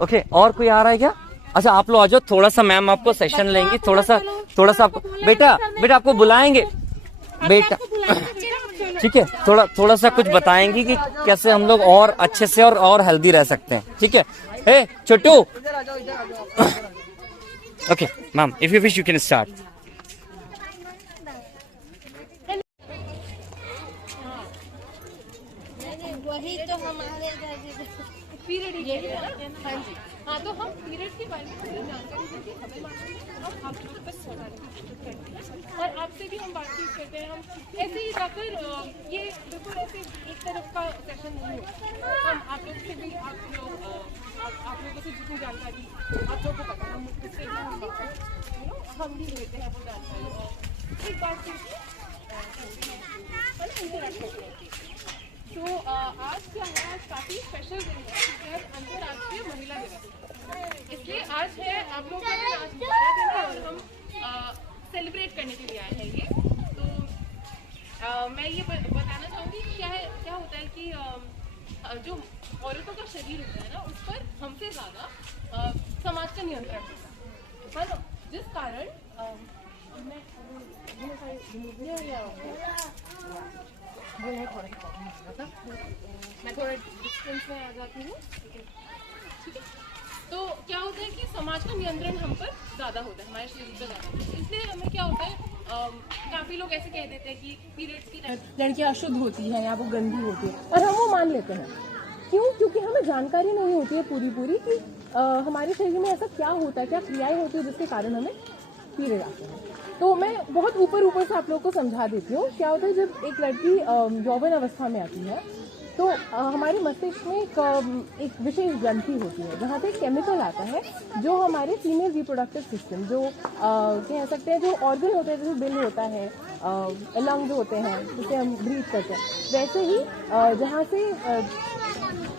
Okay, और कोई आ रहा है क्या? अच्छा आप लोग आ जाओ, थोड़ा सा मैम आपको सेशन लेंगी, थोड़ा सा आपको बेटा आपको बुलाएंगे बेटा, ठीक है, थोड़ा सा कुछ बताएंगी कि कैसे हम लोग और अच्छे से और हेल्दी रह सकते हैं, ठीक है। ए छोटू, okay ma'am, if you wish you can start. वही तो हमारे पीरियड ही है ना। हाँ जी, हाँ, तो हम पीरियड के बारे में जानकारी देते हैं, हमें मालूम है, अब आप लोग बस बताने की कोशिश करते हैं और आपसे भी हम बातचीत करते हैं। हम ऐसे ही जाकर ये बिल्कुल ऐसे एक तरफ का सेशन नहीं होता, हम आप लोग से भी आप लोगों से जितनी जानकारी आप लोगों को पता है, हम उससे हम भी लेते हैं वो जानकारी और एक बात तो आज क्या है, आज काफ़ी स्पेशल दिन है क्योंकि आज अंतर्राष्ट्रीय महिला दिवस है, इसलिए आज है आप लोग का दिन, आज हमारा दिन है और हम सेलिब्रेट करने के लिए आए हैं ये। तो मैं ये बताना चाहूँगी कि क्या होता है कि जो औरतों का शरीर होता है ना, उस पर हमसे ज़्यादा समाज का नियंत्रण होता है ना, जिस कारण मैं थोड़ा डिस्टेंस में आ जाती हूँ, ठीक है। तो क्या होता है कि समाज का नियंत्रण हम पर ज़्यादा होता है, हमारे शरीर पर ज़्यादा होता है, इसलिए हमें क्या होता है, काफ़ी लोग ऐसे कह देते हैं कि पीरियड्स की लड़कियाँ अशुद्ध होती हैं या वो गंदी होती है, और हम वो मान लेते हैं। क्यों? क्योंकि हमें जानकारी नहीं होती है पूरी कि हमारे शरीर में ऐसा क्या होता है, क्या क्रियाएं होती है जिसके कारण हमें पीरियड आते हैं। तो मैं बहुत ऊपर से आप लोगों को समझा देती हूँ। क्या होता है, जब एक लड़की यौवन अवस्था में आती है तो हमारे मस्तिष्क में एक विशेष ग्रंथि होती है जहाँ पे केमिकल आता है जो हमारे फीमेल रिप्रोडक्टिव सिस्टम, जो कह सकते हैं जो ऑर्गन होते हैं, जैसे दिल होता है, लंग्स होते हैं जिसे हम ब्रीथ करते हैं, वैसे ही जहाँ से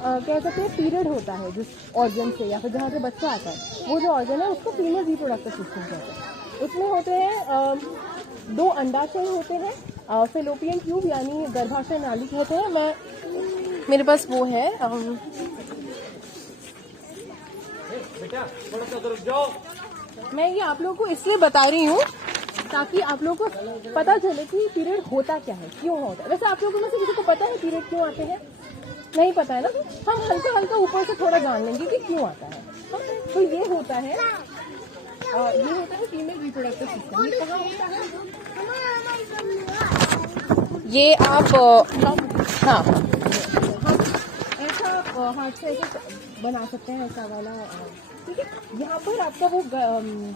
कह सकते हैं पीरियड होता है जिस ऑर्गन से या फिर जहाँ से बच्चा आता है, वो जो ऑर्गन है उसको फीमेल रिप्रोडक्टिव सिस्टम कहते हैं। उसमें होते हैं 2 अंडाशय होते हैं, फेलोपियन ट्यूब यानी गर्भाशय नाली कहते हैं। मेरे पास वो है, बेटा थोड़ा सा रुक जाओ। मैं ये आप लोगों को इसलिए बता रही हूँ ताकि आप लोगों को पता चले कि पीरियड होता क्या है, क्यों होता है। वैसे आप लोगों में से किसी को पता है पीरियड क्यों आते हैं? नहीं पता है ना, तो हम हल्का ऊपर से थोड़ा जान लेंगे कि क्यों आता है। तो ये होता है फीमेल रिप्रोडक्टिव सिस्टम। ये कहाँ होता है? ये आप हाँ ऐसा हाथ से ऐसे बना सकते हैं, ऐसा वाला, ठीक है। यहाँ पर आपका वो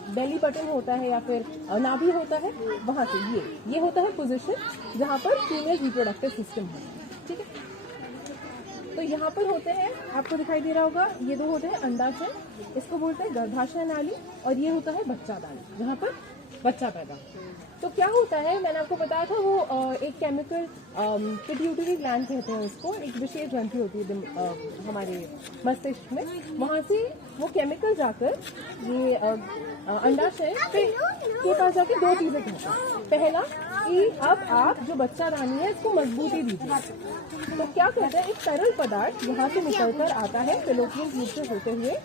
बेली बटन होता है या फिर नाभि होता है, वहाँ से ये होता है पोजीशन जहाँ पर फीमेल रिप्रोडक्टिव सिस्टम है, ठीक है। तो यहाँ पर होते हैं, आपको दिखाई दे रहा होगा, ये 2 होते हैं अंडाशय, इसको बोलते हैं गर्भाशय नाली, और ये होता है बच्चा नाली जहाँ पर बच्चा पैदा। तो क्या होता है, मैंने आपको बताया था वो एक केमिकल पिट्यूटरी ग्लैंड कहते हैं उसको, एक विशेष ग्रंथि होती है हमारे मस्तिष्क में, वहाँ से वो केमिकल जाकर ये अंडाशय के पास जाके 2 चीजें कहते हैं। पहला कि अब आप जो बच्चा दानी है इसको मजबूती दीजिए। तो क्या कहते हैं, एक तरल पदार्थ यहाँ से निकलकर आता है फेलोपियन ट्यूब से होते हुए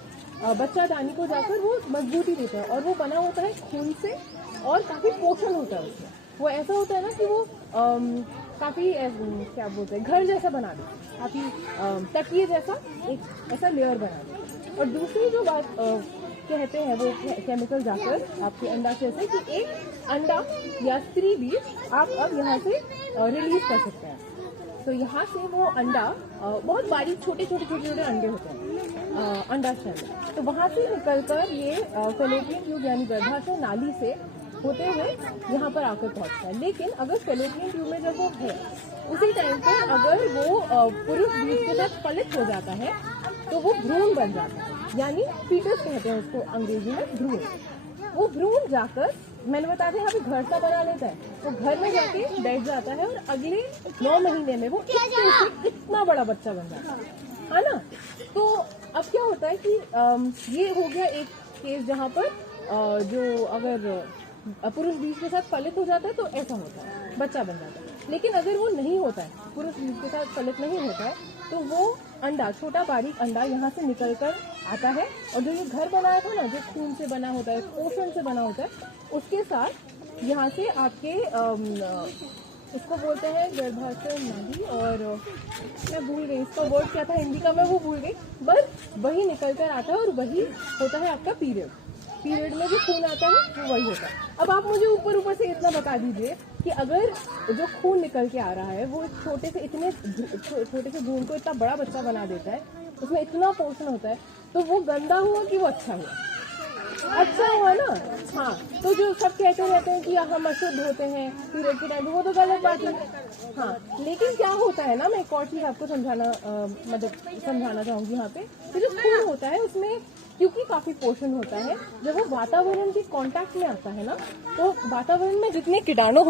बच्चा दानी को जाकर वो मजबूती देता है, और वो बना होता है खून से और काफी पोषण होता है उसमें। वो ऐसा होता है ना कि वो काफी क्या बोलते हैं, घर जैसा बना दे, काफी तकिए जैसा एक ऐसा लेयर बना दे। और दूसरी जो बात कहते हैं वो केमिकल जाकर आपके अंडाशय से कि एक अंडा या स्त्री बीज आप अब यहाँ से रिलीज कर सकते हैं। तो यहाँ से वो अंडा बहुत बारीक छोटे अंडे होते हैं अंडाशय में, तो वहाँ से निकलकर ये फेलोपियन ट्यूब यानी गर्भाशय नाली से होते हुए यहाँ पर आकर पहुँचता है। लेकिन अगर फेलोपियन ट्यूब में जब वो है उसी टाइम पे अगर वो पुरुष बीज के साथ फलित हो जाता है तो वो भ्रूण बन जाता है, यानी फीटस कहते हैं उसको अंग्रेजी में, भ्रूण। वो भ्रूण जाकर, मैंने बताया था यहाँ पे घर सा बना लेता है, तो घर में जाके बैठ जाता है और अगले 9 महीने में वो इतना बड़ा बच्चा बन जाता है ना। तो अब क्या होता है कि ये हो गया एक केस जहाँ पर जो अगर पुरुष बीज के साथ फलित हो जाता है तो ऐसा होता है, बच्चा बन जाता है। लेकिन अगर वो नहीं होता है, पुरुष बीज के साथ फलित नहीं होता है, तो वो अंडा, छोटा बारीक अंडा यहाँ से निकल कर आता है, और जो ये घर बनाया था ना, जो खून से बना होता है, पोषण से बना होता है, उसके साथ यहाँ से आपके इसको बोलते हैं गर्भाशय नाड़ी, और मैं भूल गई इसका वर्ड क्या था हिंदी का, मैं वो भूल गई, बस वही निकल कर आता है और वही होता है आपका पीरियड में जो खून आता है वो वही होता है। अब आप मुझे ऊपर से इतना बता दीजिए कि अगर जो खून निकल के आ रहा है वो छोटे से भ्रूण को इतना बड़ा बच्चा बना देता है, उसमें इतना पोषण होता है, तो वो गंदा हुआ कि वो अच्छा हुआ? अच्छा हुआ ना। हाँ, तो जो सब कहते रहते हैं कि हम अशुद्ध होते हैं पीरियड के टाइम, वो तो गलत बात है। हाँ, लेकिन क्या होता है ना, मैं एक और चीज आपको समझाना चाहूंगी यहाँ पे। तो जो खून होता है उसमें क्योंकि काफी पोषण होता है, जब वो वातावरण के कांटेक्ट में आता है ना, तो वातावरण में जितने भी कीटाणु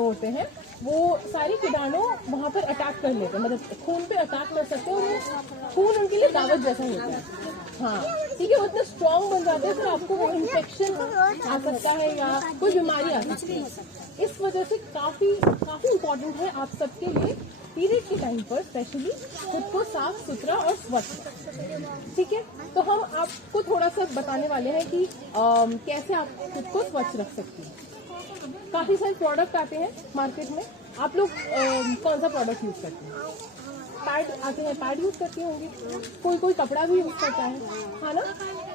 होते हैं वो सारे कीटाणु वहाँ पर अटैक कर लेते हैं, मतलब खून पे अटैक कर सकते हैं, और खून उनके लिए दावत जैसा होता है। हाँ, ठीक है, वो इतना स्ट्रॉन्ग बन जाते हैं, फिर आपको वो इन्फेक्शन आ सकता है या कोई बीमारी आ सकती है। इस वजह से काफी इम्पोर्टेंट है आप सबके लिए पीरियड के टाइम पर स्पेशली खुद को साफ सुथरा और स्वच्छ। ठीक है, तो हम आपको थोड़ा सा बताने वाले हैं कि कैसे आप खुद को स्वच्छ रख सकती हैं। काफी सारे प्रोडक्ट आते हैं मार्केट में, आप लोग कौन सा प्रोडक्ट यूज करते हैं? पैड आते हैं, पैड यूज करती होंगी, कोई कपड़ा भी यूज करता है ना।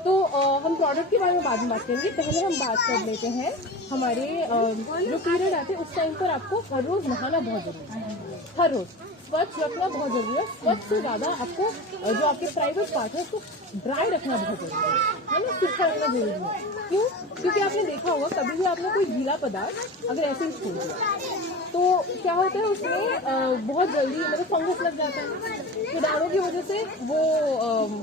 तो हम प्रोडक्ट के बारे में बाद में बात करेंगे, पहले हम बात कर लेते हैं हमारे जो पीरियड आते हैं उस टाइम पर आपको हर रोज नहाना बहुत जरूरी है, हर रोज स्वच्छ रखना बहुत जरूरी है। स्वच्छ से ज्यादा आपको जो आपके प्राइवेट पार्ट है उसको ड्राई रखना बहुत जरूरी है ना, सूखा रखना जरूरी है। क्यों? क्योंकि आपने देखा होगा कभी भी आपने कोई गीला पदार्थ अगर ऐसे ही छोड़ दिया तो क्या होता है उसमें बहुत जल्दी मतलब फंगस लग जाता है, कीटाणु की वजह से वो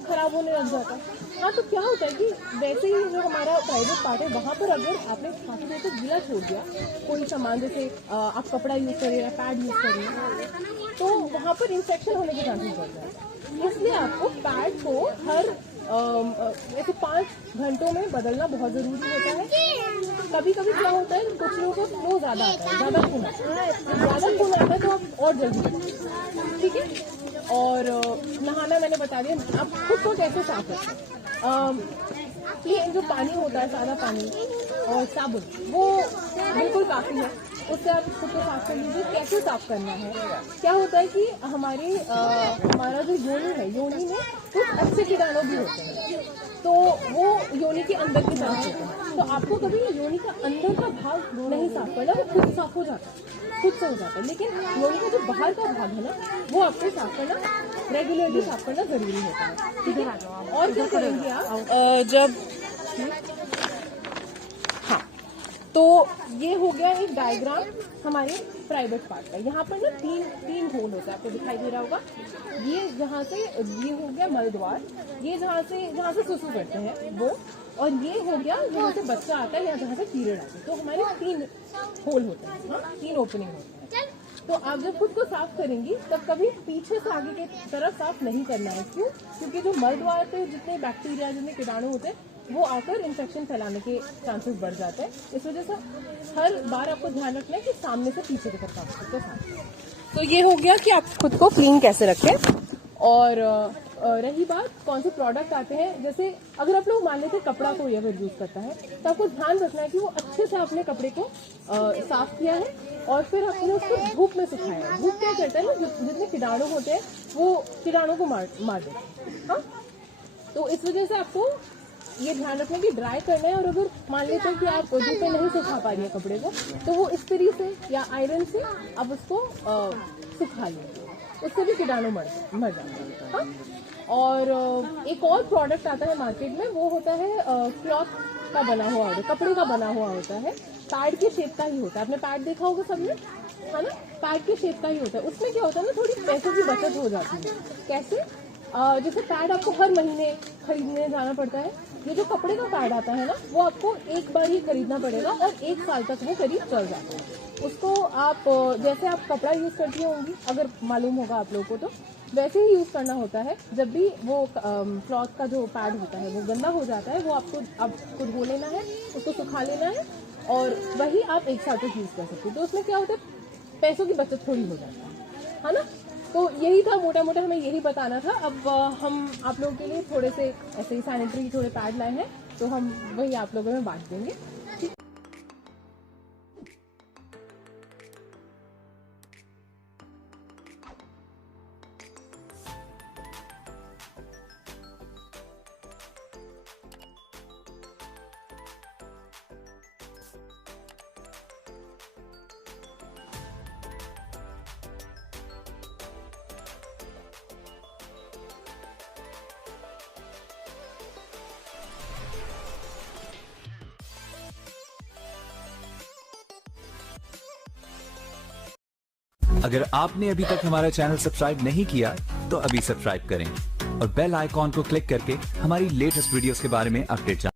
खराब होने लग जाता है। हाँ, तो क्या होता है कि वैसे ही जो हमारा प्राइवेट पार्ट है वहाँ पर अगर आपने काफी देर तक गीला छोड़ दिया कोई सामान, जैसे आप कपड़ा यूज करिए या पैड यूज करिए, तो वहाँ पर इन्फेक्शन होने के चांसेस बढ़ जाते हैं। इसलिए आपको पैड को हर ऐसे 5 घंटों में बदलना बहुत जरूरी होता है। कभी कभी क्या होता है कुछ लोगों को फ्लो ज्यादा आता है, ज्यादा खून आता है तो आप और जल्दी, ठीक है। और नहाना मैंने बता दिया, आप खुद को कैसे साफ रखें। प्लेन जो पानी होता है, सादा पानी और साबुन, वो बिल्कुल काफी है, उससे आप खुद को साफ कर लीजिए। कैसे साफ करना है, क्या होता है कि हमारा जो योनि में कुछ अच्छे कीटाणु भी होते हैं, तो वो योनि के अंदर की तरफ होते हैं, तो आपको कभी योनि का अंदर का भाग नहीं साफ करना, वो खुद साफ हो जाता है, खुद से हो जाता है। लेकिन योनि का जो बाहर का भाग है ना, वो आपको साफ करना, रेगुलरली साफ करना जरूरी होता है, ठीक है। और क्या करेंगे आप जब, हाँ, तो ये हो गया एक डायग्राम हमारे प्राइवेट पार्ट का। यहाँ पर ना तीन होल होता है, आपको दिखाई दे रहा होगा। ये जहाँ से ये हो गया मल द्वार, ये जहाँ से सुसु करते हैं वो, और ये हो गया जहाँ से बच्चा आता है या जहाँ से पीरियड आता है। तो हमारे 3 होल होते हैं, हाँ, 3 ओपनिंग होते हैं। तो आप जब खुद को साफ करेंगी तब कभी पीछे से आगे की तरफ साफ नहीं करना है। क्यों? क्योंकि जो मल द्वार पे जितने बैक्टीरिया, जितने कीटाणु होते हैं, वो आकर इन्फेक्शन फैलाने के चांसेस बढ़ जाते हैं। इस वजह से हर बार आपको ध्यान रखना है कि सामने से पीछे की तरफ आप खुद को साफ। तो ये हो गया कि आप खुद को क्लीन कैसे रखें। और रही बात कौन से प्रोडक्ट आते हैं, जैसे अगर आप लोग मान लेते कपड़ा कोई अगर यूज करता है तो आपको ध्यान रखना है कि वो अच्छे से अपने कपड़े को साफ किया है और फिर आपने उसको धूप में सुखाया है। धूप क्या करता है ना, जितने कीटाणु होते हैं वो कीटाणु को मार देते हैं। हाँ, तो इस वजह से आपको ये ध्यान रखना कि ड्राई करना है। और अगर मान लेते हैं कि आप धूप में नहीं सुखा पा रही है कपड़े को, तो वो इस्त्री से या आयरन से आप उसको सुखा लीजिए, उससे भी कीटाणु मर जाते हैं। हाँ? और एक और प्रोडक्ट आता है मार्केट में, वो होता है क्लॉथ का बना हुआ होता है, कपड़े का बना हुआ होता है, पैड के शेप का ही होता है। आपने पैड देखा होगा सबने, है ना, पैड के शेप का ही होता है। उसमें क्या होता है ना, थोड़ी पैसों की बचत हो जाती है। कैसे? जैसे पैड आपको हर महीने खरीदने जाना पड़ता है, ये जो कपड़े का पैड आता है ना, वो आपको एक बार ही खरीदना पड़ेगा और 1 साल तक वो करीब चल जाता है। उसको आप जैसे आप कपड़ा यूज करती होंगी, अगर मालूम होगा आप लोगों को, तो वैसे ही यूज करना होता है। जब भी वो क्लॉथ का जो पैड होता है वो गंदा हो जाता है, वो आपको धो लेना है, उसको सुखा लेना है और वही आप 1 साल तक यूज कर सकते हो। तो उसमें क्या होता है, पैसों की बचत थोड़ी हो जाती है ना। तो यही था, मोटा मोटा हमें यही बताना था। अब हम आप लोगों के लिए थोड़े से ऐसे ही सैनिटरी थोड़े पैड लाए हैं, तो हम वही आप लोगों में बांट देंगे। अगर आपने अभी तक हमारा चैनल सब्सक्राइब नहीं किया तो अभी सब्सक्राइब करें और बेल आइकॉन को क्लिक करके हमारी लेटेस्ट वीडियोस के बारे में अपडेट जानें।